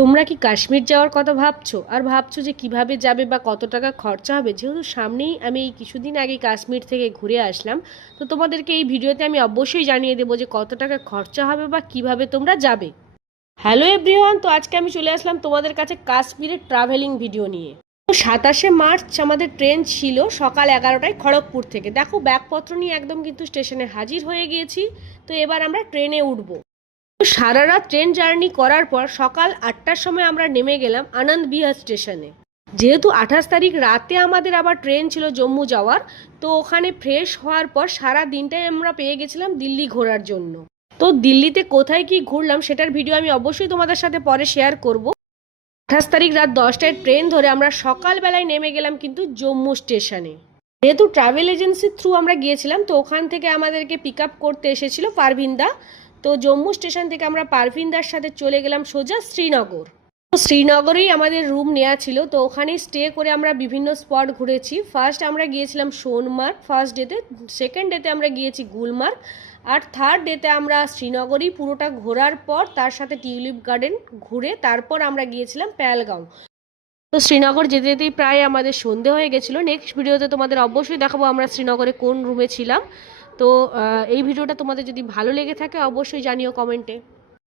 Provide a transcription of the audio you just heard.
তোমরা কি কাশ্মীর যাওয়ার কথা ভাবছো আর ভাবছো যে কিভাবে যাবে বা কত টাকা খরচা হবে? যেহেতু সামনেই আমি এই কিছুদিন আগে কাশ্মীর থেকে ঘুরে আসলাম, তো তোমাদেরকে এই ভিডিওতে আমি অবশ্যই জানিয়ে দেবো যে কত টাকা খরচা হবে বা কিভাবে তোমরা যাবে। হ্যালো এভরিওয়ান, তো আজকে আমি চলে আসলাম তোমাদের কাছে কাশ্মীরের ট্রাভেলিং ভিডিও নিয়ে। তো 27শে মার্চ আমাদের ট্রেন ছিল সকাল 11টায় খড়গপুর থেকে। দেখো ব্যাগপত্র নিয়ে একদম কিন্তু স্টেশনে হাজির হয়ে গিয়েছি। তো এবার আমরা ট্রেনে উঠবো। সারা রাত ট্রেন জার্নি করার পর সকাল 8টার সময় আমরা নেমে গেলাম আনন্দ বিহার স্টেশনে। যেহেতু 28 তারিখ রাতে আমাদের আবার ট্রেন ছিল জম্মু যাওয়ার, তো ওখানে ফ্রেশ হওয়ার পর সারা দিনটাই আমরা পেয়ে গেছিলাম দিল্লি ঘোরার জন্য। তো দিল্লিতে কোথায় কি ঘুরলাম সেটার ভিডিও আমি অবশ্যই তোমাদের সাথে পরে শেয়ার করব। 28 তারিখ রাত 10টায় ট্রেন ধরে আমরা সকালবেলায় নেমে গেলাম কিন্তু জম্মু স্টেশনে। যেহেতু ট্রাভেল এজেন্সির থ্রু আমরা গিয়েছিলাম, তো ওখান থেকে আমাদেরকে পিক আপ করতে এসেছিল পারভিনদা। তো জম্মু স্টেশন থেকে আমরা পারভিনদার সাথে চলে গেলাম সোজা শ্রীনগর। তো শ্রীনগরেই আমাদের রুম নেওয়া ছিল, তো ওখানেই স্টে করে আমরা বিভিন্ন স্পট ঘুরেছি। ফার্স্ট আমরা গিয়েছিলাম সোনমার্গ ফার্স্ট ডেতে, সেকেন্ড ডেতে আমরা গিয়েছি গুলমার্গ, আর থার্ড ডেতে আমরা শ্রীনগরই পুরোটা ঘোরার পর তার সাথে টিউলিপ গার্ডেন ঘুরে তারপর আমরা গিয়েছিলাম পেহেলগাঁও। তো শ্রীনগর যেতে যেতেই প্রায় আমাদের সন্ধে হয়ে গেছিলো। নেক্সট ভিডিওতে তোমাদের অবশ্যই দেখাবো আমরা শ্রীনগরে কোন রুমে ছিলাম। তো এই ভিডিওটা তোমাদের যদি ভালো লেগে থাকে অবশ্যই জানিও কমেন্টে।